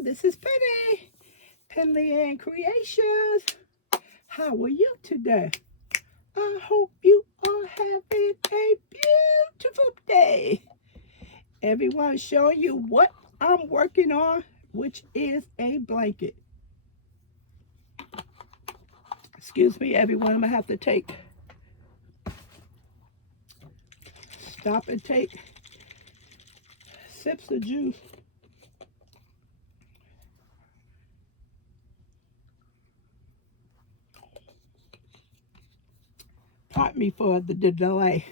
everyone. This is Penny, Penley-Ann Creations. How are you today? I hope you are having a beautiful day. Everyone, showing you what I'm working on, which is a blanket. Excuse me, everyone. I'm going to have to stop and take sips of juice. Pardon me for the delay.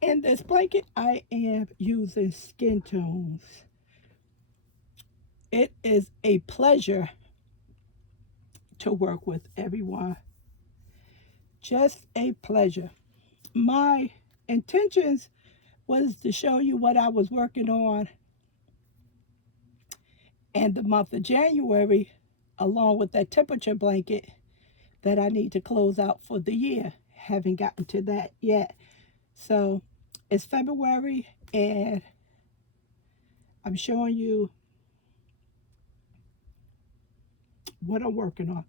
In this blanket, I am using skin tones. It is a pleasure to work with, everyone. Just a pleasure. My intentions was to show you what I was working on in the month of January, along with that temperature blanket that I need to close out for the year. Haven't gotten to that yet. So it's February and I'm showing you what I'm working on.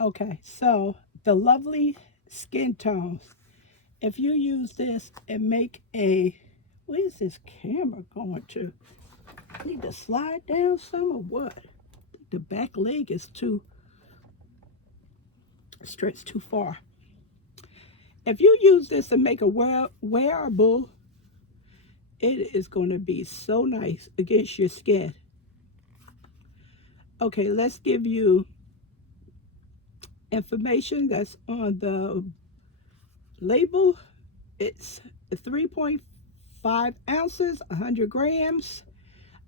Okay, so the lovely skin tones. If you use this and make a, where's this camera going to? I need to slide down some or what? The back leg is too stretched too far. If you use this and make a wearable, it is going to be so nice against your skin. Okay, let's give you information that's on the label. It's 3.5 ounces, 100 grams,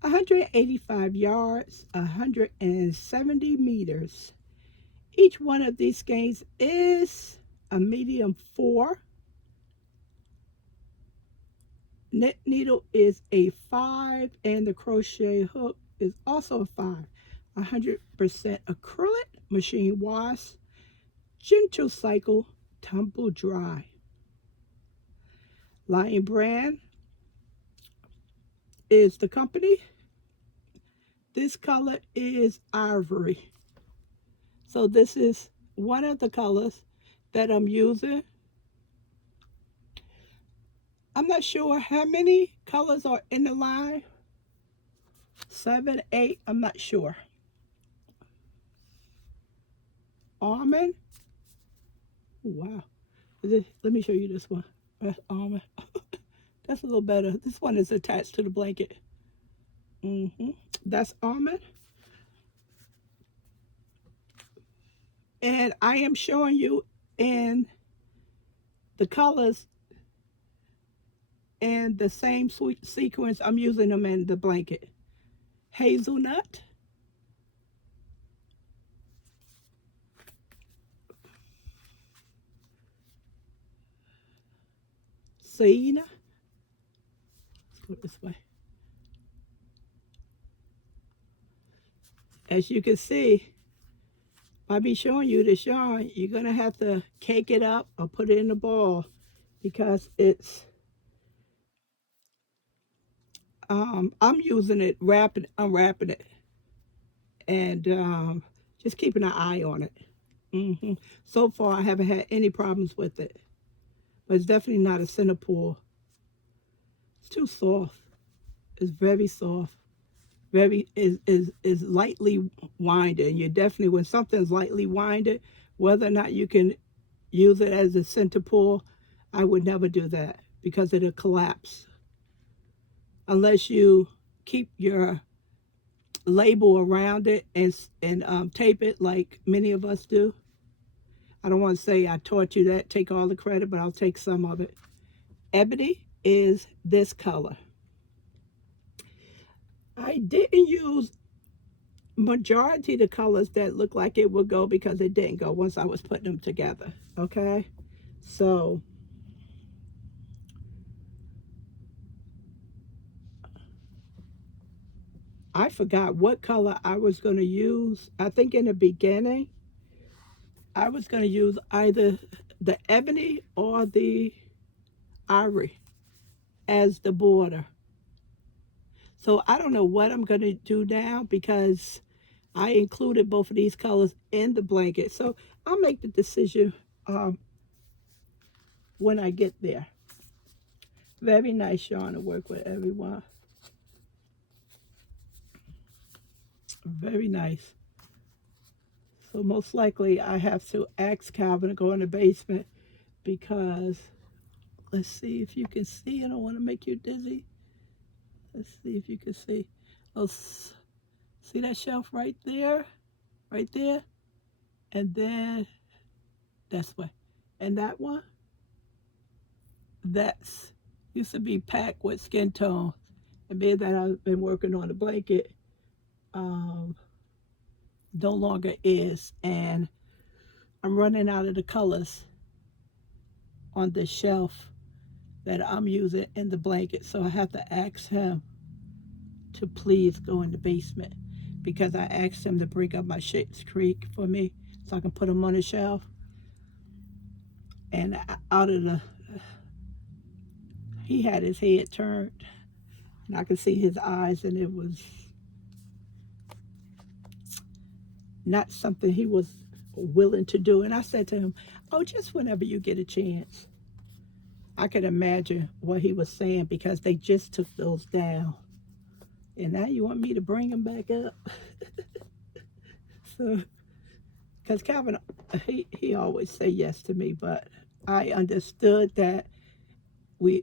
185 yards, 170 meters. Each one of these skeins is a medium 4. Knit needle is a 5, and the crochet hook is also a 5. 100% acrylic, machine wash, gentle cycle, tumble dry. Lion Brand is the company. This color is ivory. So this is one of the colors that I'm using. I'm not sure how many colors are in the line. 7, 8, I'm not sure. Almond. Wow. Let me show you this one. That's almond. That's a little better. This one is attached to the blanket. That's almond. And I am showing you in the colors and the same sequence I'm using them in the blanket. Hazelnut. Skein. Let's go this way. As you can see, I'll be showing you this yarn. You're going to have to cake it up or put it in a ball because it's, I'm using it, unwrapping it, and just keeping an eye on it. So far, I haven't had any problems with it, but it's definitely not a center pull. It's too soft. It's very soft. Very is lightly winded. And you definitely, when something's lightly winded, whether or not you can use it as a center pull, I would never do that because it'll collapse. Unless you keep your label around it and tape it like many of us do. I don't want to say I taught you that, take all the credit, but I'll take some of it. Ebony is this color. I didn't use majority of the colors that look like it would go because it didn't go once I was putting them together. Okay, so I forgot what color I was going to use. I think in the beginning I was going to use either the ebony or the ivory as the border. So I don't know what I'm going to do now because I included both of these colors in the blanket. So I'll make the decision when I get there. Very nice yarn to work with, everyone. Very nice. So most likely I have to ask Calvin to go in the basement because, let's see if you can see. I don't want to make you dizzy. Let's see if you can see. Oh, see that shelf right there? Right there? And then this way. And that one? That's used to be packed with skin tone. And being that I've been working on the blanket, no longer is. And I'm running out of the colors on the shelf that I'm using in the blanket. So I have to ask him to please go in the basement because I asked him to bring up my Schitt's Creek for me so I can put them on the shelf. And out of the, he had his head turned and I could see his eyes, and it was not something he was willing to do. And I said to him, oh, just whenever you get a chance. I could imagine what he was saying because they just took those down. And now you want me to bring them back up? So, because Calvin, he always say yes to me, but I understood that we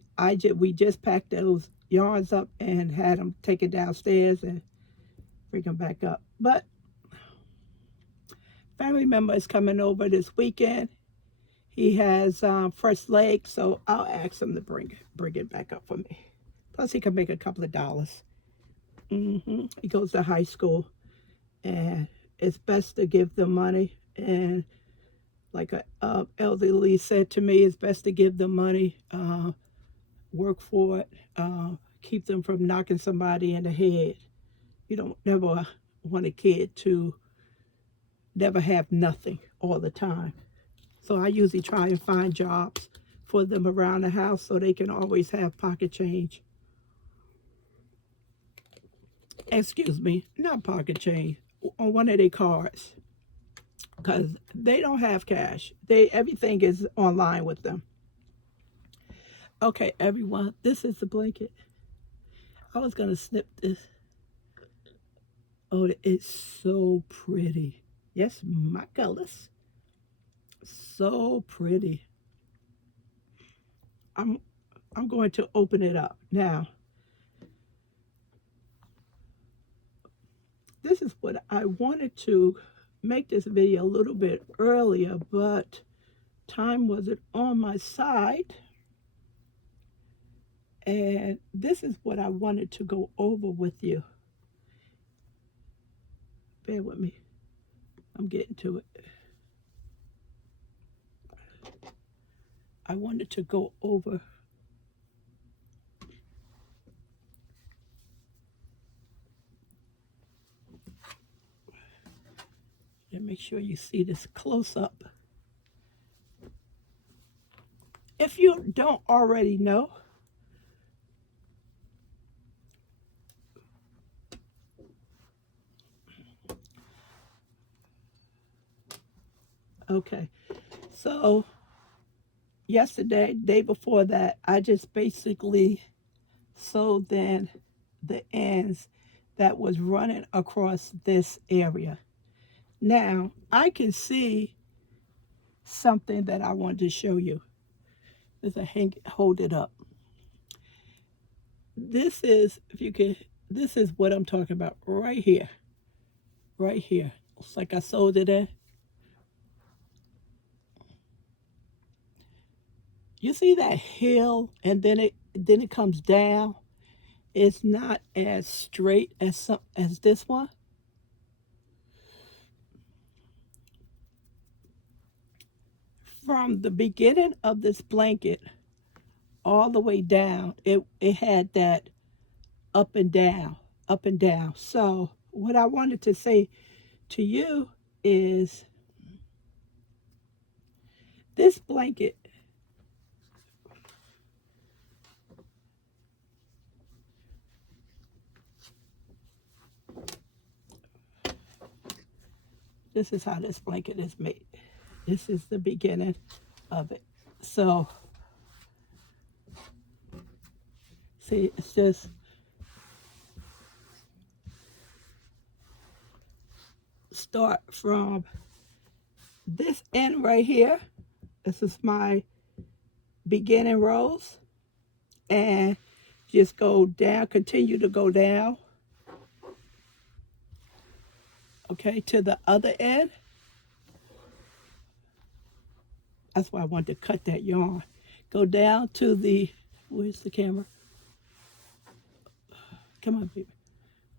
just packed those yarns up and had them taken downstairs and bring them back up. But family member is coming over this weekend. He has first leg, so I'll ask him to bring it back up for me. Plus, he can make a couple of dollars. He goes to high school, and it's best to give them money. And like a elderly said to me, it's best to give them money, work for it, keep them from knocking somebody in the head. You don't never want a kid to never have nothing all the time. So I usually try and find jobs for them around the house so they can always have pocket change. Excuse me, not pocket change, on one of their cards. Because they don't have cash. Everything is online with them. Okay, everyone, this is the blanket. I was going to snip this. Oh, it's so pretty. Yes, my colors. So pretty. I'm going to open it up now. This is what I wanted to make this video a little bit earlier, but time wasn't on my side. And this is what I wanted to go over with you. Bear with me. I'm getting to it. I wanted to go over and make sure you see this close up. If you don't already know, okay, so yesterday, day before that, I just basically sewed in the ends that was running across this area. Now, I can see something that I wanted to show you. As I hold it up. This is, if you can, this is what I'm talking about right here. Right here. It's like I sewed it in. You see that hill, and then it comes down. It's not as straight as this one. From the beginning of this blanket all the way down, it had that up and down, up and down. So what I wanted to say to you is this blanket This is how this blanket is made. This is the beginning of it. So, see, it's just start from this end right here. This is my beginning rows. And just go down, continue to go down. Okay, to the other end. That's why I wanted to cut that yarn. Go down to the, where's the camera? Come on, baby.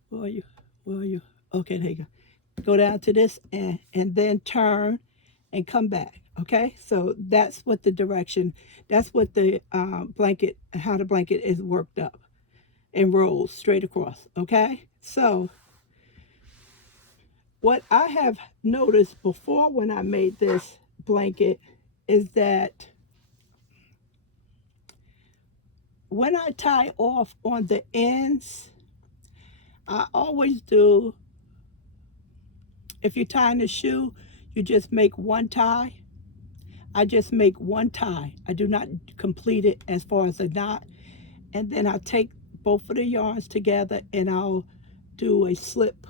Where are you? Where are you? Okay, there you go. Go down to this end and then turn and come back. Okay, so that's what the direction, that's what the blanket, how the blanket is worked up in rows straight across. Okay, so what I have noticed before when I made this blanket is that when I tie off on the ends, I always do, if you're tying a shoe, you just make one tie. I just make one tie. I do not complete it as far as a knot. And then I take both of the yarns together and I'll do a slip,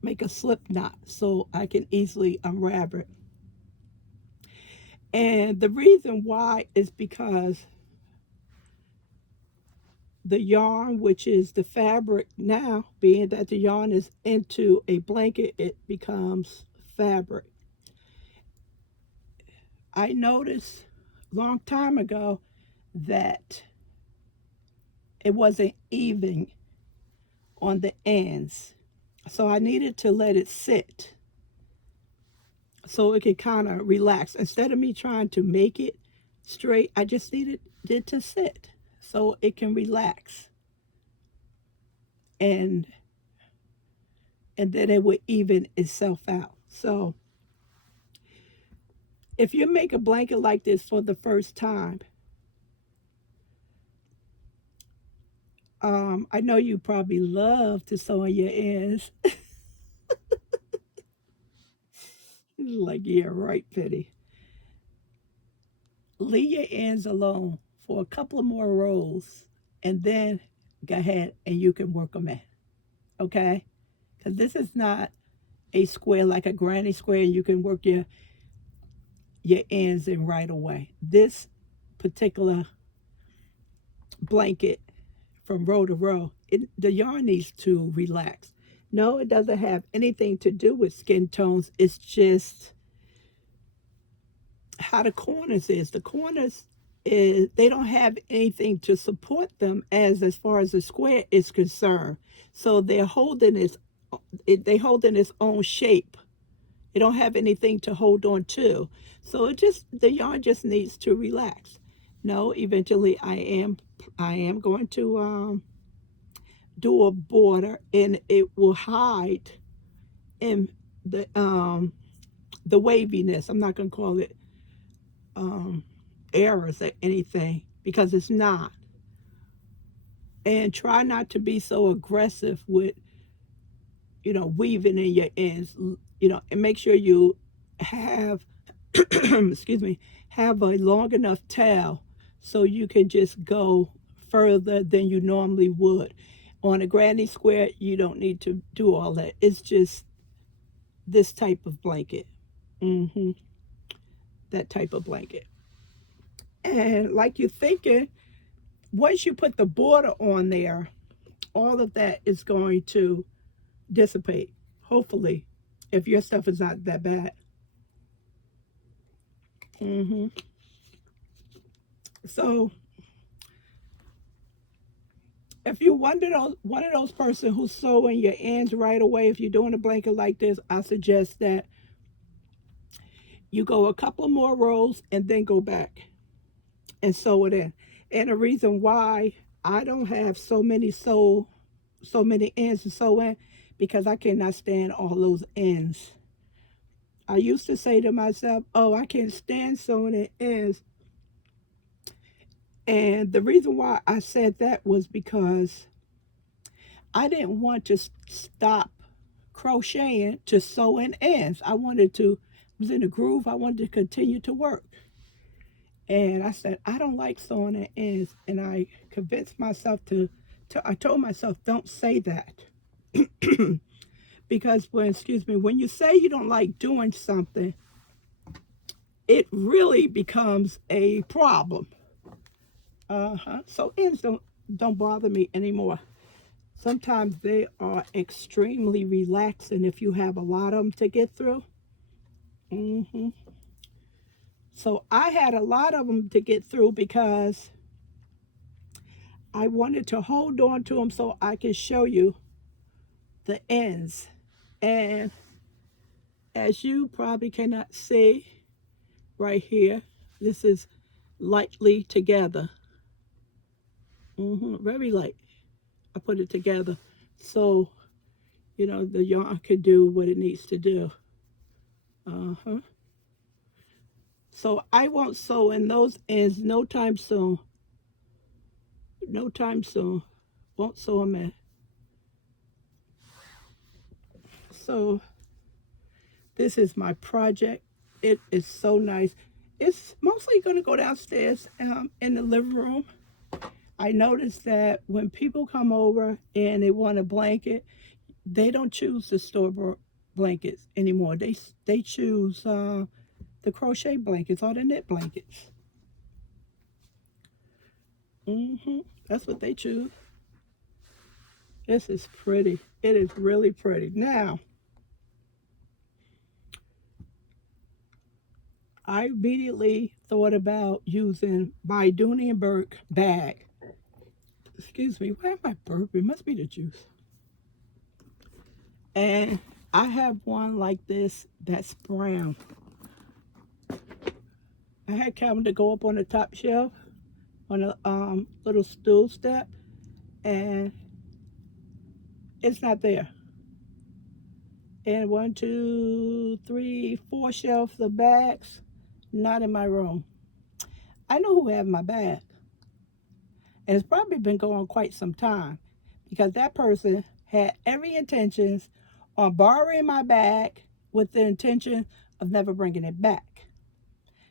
make a slip knot so I can easily unravel it. And the reason why is because the yarn, which is the fabric now, being that the yarn is into a blanket, it becomes fabric. I noticed a long time ago that it wasn't even on the ends. So I needed to let it sit so it could kind of relax. Instead of me trying to make it straight, I just needed it to sit so it can relax. And then it would even itself out. So if you make a blanket like this for the first time, I know you probably love to sew on your ends. Like, yeah, right, Penny. Leave your ends alone for a couple of more rows and then go ahead and you can work them in. Okay? Because this is not a square like a granny square. You can work your ends in right away. This particular blanket from row to row, the yarn needs to relax. No, it doesn't have anything to do with skin tones. It's just how the corners is. The corners is, they don't have anything to support them as far as the square is concerned. So they're holding they holding its own shape. It don't have anything to hold on to. So the yarn just needs to relax. No, eventually I am going to do a border and it will hide in the waviness. I'm not going to call it errors or anything because it's not. And try not to be so aggressive with, weaving in your ends, and make sure you have, excuse me, have a long enough tail so you can just go further than you normally would. On a granny square, you don't need to do all that. It's just this type of blanket. That type of blanket. And like you're thinking, once you put the border on there, all of that is going to dissipate, hopefully, if your stuff is not that bad. So if you're one of those person who's sewing your ends right away, if you're doing a blanket like this, I suggest that you go a couple more rows and then go back and sew it in. And the reason why I don't have so many ends to sew in, because I cannot stand all those ends. I used to say to myself, oh, I can't stand sewing in ends. And the reason why I said that was because I didn't want to stop crocheting to sew in ends. I was in a groove. I wanted to continue to work. And I said, I don't like sewing in ends. And I convinced myself I told myself, don't say that. Because when you say you don't like doing something, it really becomes a problem. So ends don't bother me anymore. Sometimes they are extremely relaxing if you have a lot of them to get through. So I had a lot of them to get through because I wanted to hold on to them so I can show you the ends. And as you probably cannot see right here, this is lightly together. Very light. I put it together so the yarn could do what it needs to do. So I won't sew in those ends no time soon. No time soon. Won't sew them in. So this is my project. It is so nice. It's mostly going to go downstairs in the living room. I noticed that when people come over and they want a blanket, they don't choose the store-bought blankets anymore. They choose the crochet blankets or the knit blankets. That's what they choose. This is pretty. It is really pretty. Now, I immediately thought about using my Dooney and Burke bag. Excuse me, why am I burping? It must be the juice. And I have one like this that's brown. I had Calvin to go up on the top shelf on a little stool step, and it's not there. And 1, 2, 3, 4 shelves of bags, not in my room. I know who had my bag. And it's probably been going quite some time because that person had every intentions on borrowing my bag with the intention of never bringing it back.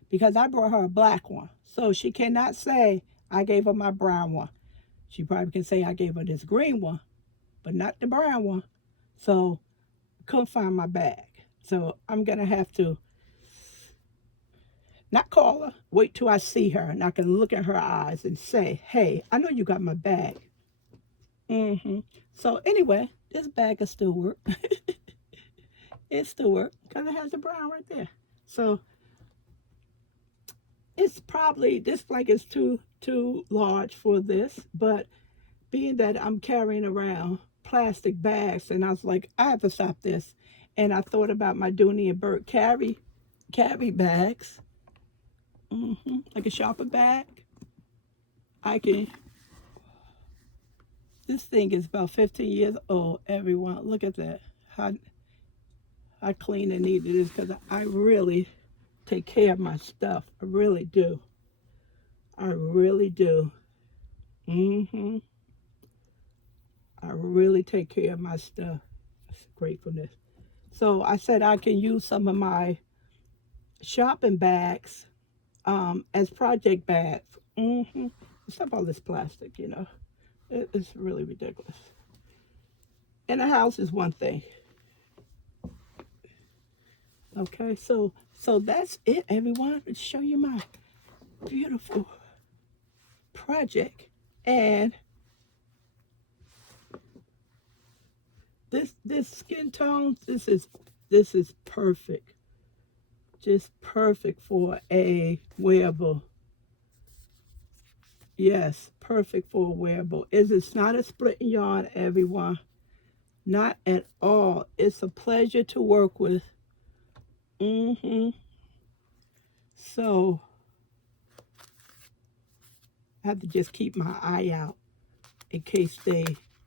Because I brought her a black one. So she cannot say I gave her my brown one. She probably can say I gave her this green one, but not the brown one. So I couldn't find my bag. So I'm going to have to not call her, wait till I see her and I can look at her eyes and say, hey, I know you got my bag. So anyway, this bag will still work. It still works because it has the brown right there. So it's probably, this blanket is too large for this, but being that I'm carrying around plastic bags, and I was like, I have to stop this. And I thought about my Dooney and Burke carry bags, like a shopper bag. This thing is about 15 years old, everyone. Look at that. How clean and neat it is, because I really take care of my stuff. I really do. I really do. I really take care of my stuff. That's gratefulness. So I said I can use some of my shopping bags as project bags. Stop all this plastic, It's really ridiculous. And the house is one thing. Okay, so that's it, everyone. Let's show you my beautiful project. And this skin tone, this is perfect. Just perfect for a wearable. Yes, perfect for a wearable. It's not a splitting yarn, everyone. Not at all. It's a pleasure to work with. So I have to just keep my eye out in case they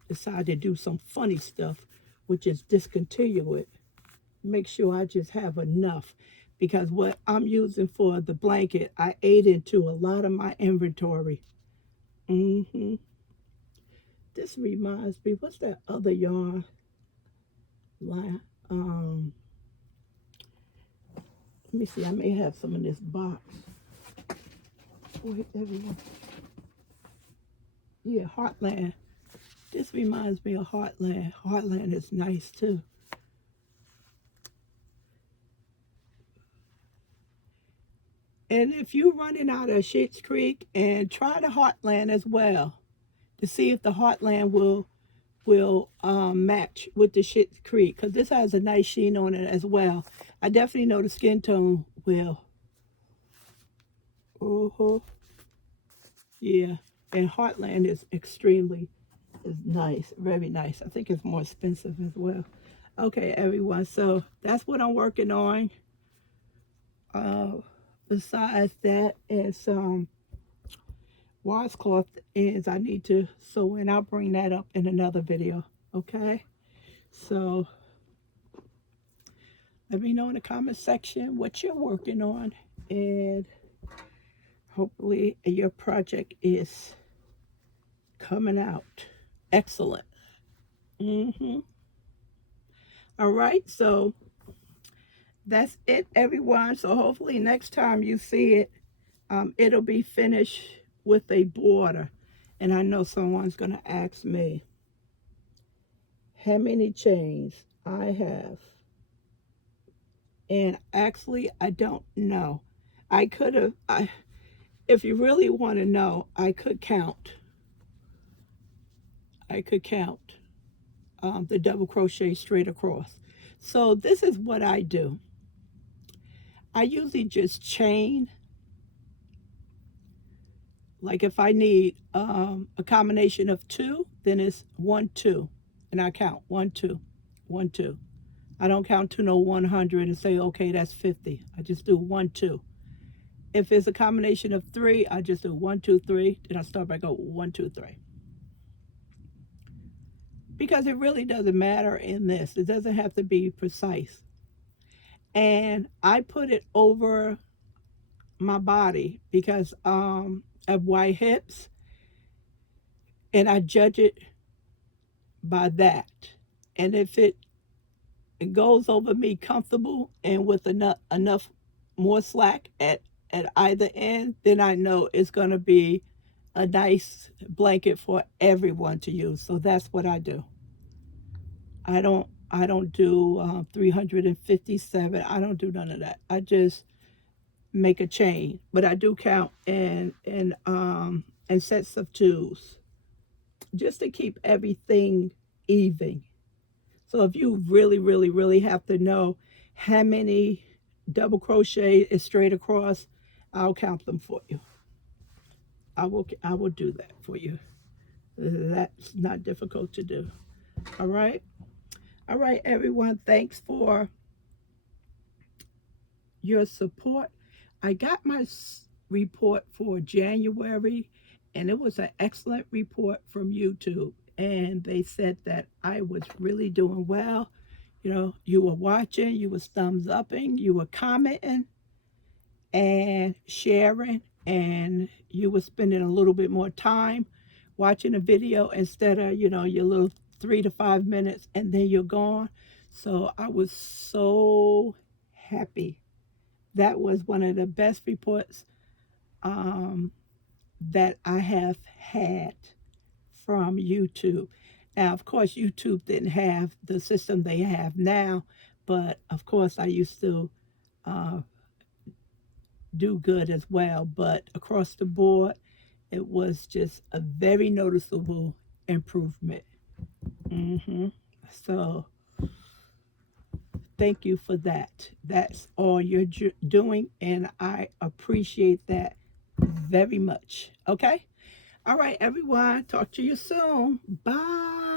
decide to do some funny stuff, which is discontinue it. Make sure I just have enough, because what I'm using for the blanket, I ate into a lot of my inventory. This reminds me, what's that other yarn? line. Let me see. I may have some in this box. Wait, everyone. Yeah, Heartland. This reminds me of Heartland. Heartland is nice too. And if you're running out of Schitt's Creek, and try the Heartland as well to see if the Heartland will match with the Schitt's Creek, because this has a nice sheen on it as well. I definitely know the skin tone will. Yeah, and Heartland is nice, very nice. I think it's more expensive as well. Okay, everyone, so that's what I'm working on. Besides that, and some washcloth ends I need to sew in. I'll bring that up in another video. Okay, so let me know in the comment section what you're working on, and hopefully your project is coming out excellent. All right, so that's it, everyone. So hopefully next time you see it, it'll be finished with a border. And I know someone's going to ask me how many chains I have. And actually, I don't know. I could have, if you really want to know, I could count. The double crochet straight across. So this is what I do. I usually just chain. Like if I need a combination of 2, then it's 1, 2. And I count 1, 2, 1, 2. I don't count to no 100 and say, okay, that's 50. I just do 1, 2. If it's a combination of 3, I just do 1, 2, 3. Then I start back up 1, 2, 3. Because it really doesn't matter in this. It doesn't have to be precise. And I put it over my body because of wide hips. And I judge it by that. And if it goes over me comfortable and with enough more slack at either end, then I know it's going to be a nice blanket for everyone to use. So that's what I do. I don't do 357. I don't do none of that. I just make a chain, but I do count and sets of 2s just to keep everything even. So if you really, really, really have to know how many double crochet is straight across, I'll count them for you. I will do that for you. That's not difficult to do. All right, everyone. Thanks for your support. I got my report for January, and it was an excellent report from YouTube. And they said that I was really doing well. You know, you were watching, you was thumbs upping, you were commenting and sharing, and you were spending a little bit more time watching a video instead of, you know, your little 3 to 5 minutes and then you're gone. So I was so happy. That was one of the best reports that I have had from YouTube. Now, of course, YouTube didn't have the system they have now, but of course, I used to do good as well. But across the board, it was just a very noticeable improvement. So, thank you for that. That's all you're doing, and I appreciate that very much. Okay? All right, everyone. Talk to you soon. Bye.